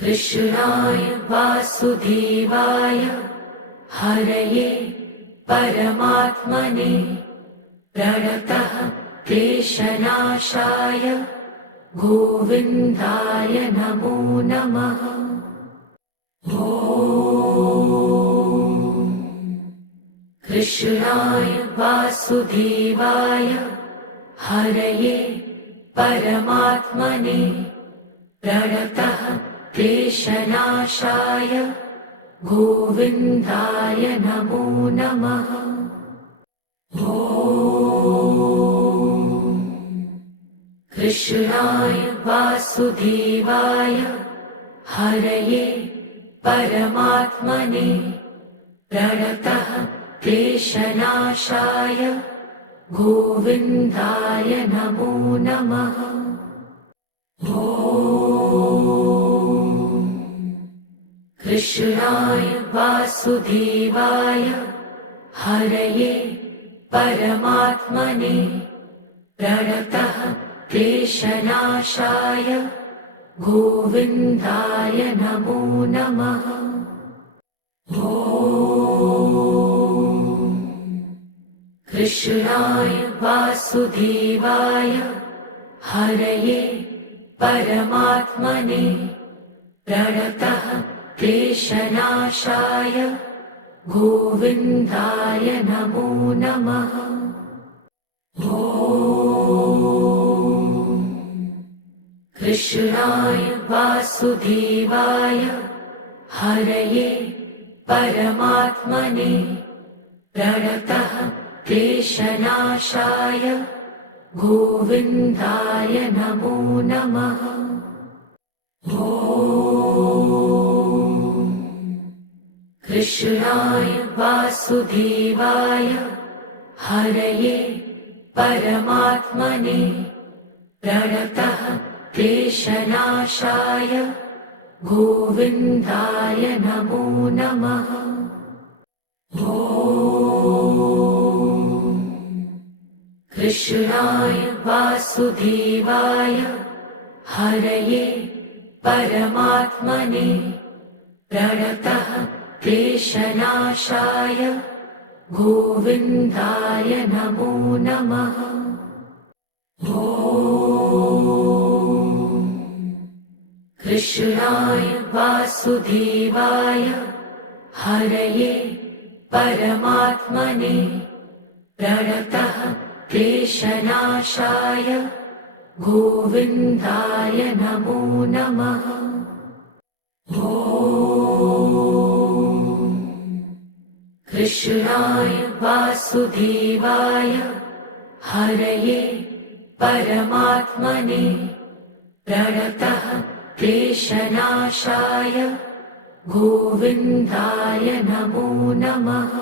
कृष्णाय वासुदेवाय हरये परमात्मने प्रणतः क्लेशनाशाय गोविन्दाय नमो नमः। कृष्णाय वासुदेवाय हरये परमात्मने प्रणतः क्लेशनाशाय गोविन्दाय नमो नमः। कृष्णाय वासुदेवाय हरये परमात्मने प्रणतः क्लेशनाशाय गोविन्दाय नमो नमः। कृष्णाय वासुदेवाय हरये परमात्मने प्रणतः क्लेशनाशाय गोविन्दाय नमो नमः। कृष्णाय वासुदेवाय हरये परमात्मने प्रणतः क्लेशनाशाय गोविन्दाय नमो नमः। कृष्णाय वासुदेवाय हरये परमात्मने प्रणतः क्लेशनाशाय गोविन्दाय नमो नमः। कृष्णाय वासुदेवाय हरये परमात्मने प्रणतः क्लेशनाशाय गोविन्दाय नमो नमः। कृष्णाय वासुदेवाय हरये परमात्मने प्रणतः क्लेशनाशाय गोविन्दाय नमो नमः। कृष्णाय वासुदेवाय हरये परमात्मने प्रणतः क्लेशनाशाय गोविन्दाय नमो नमः। कृष्णाय वासुदेवाय हरये परमात्मने प्रणतः क्लेशनाशाय गोविन्दाय नमो नमः।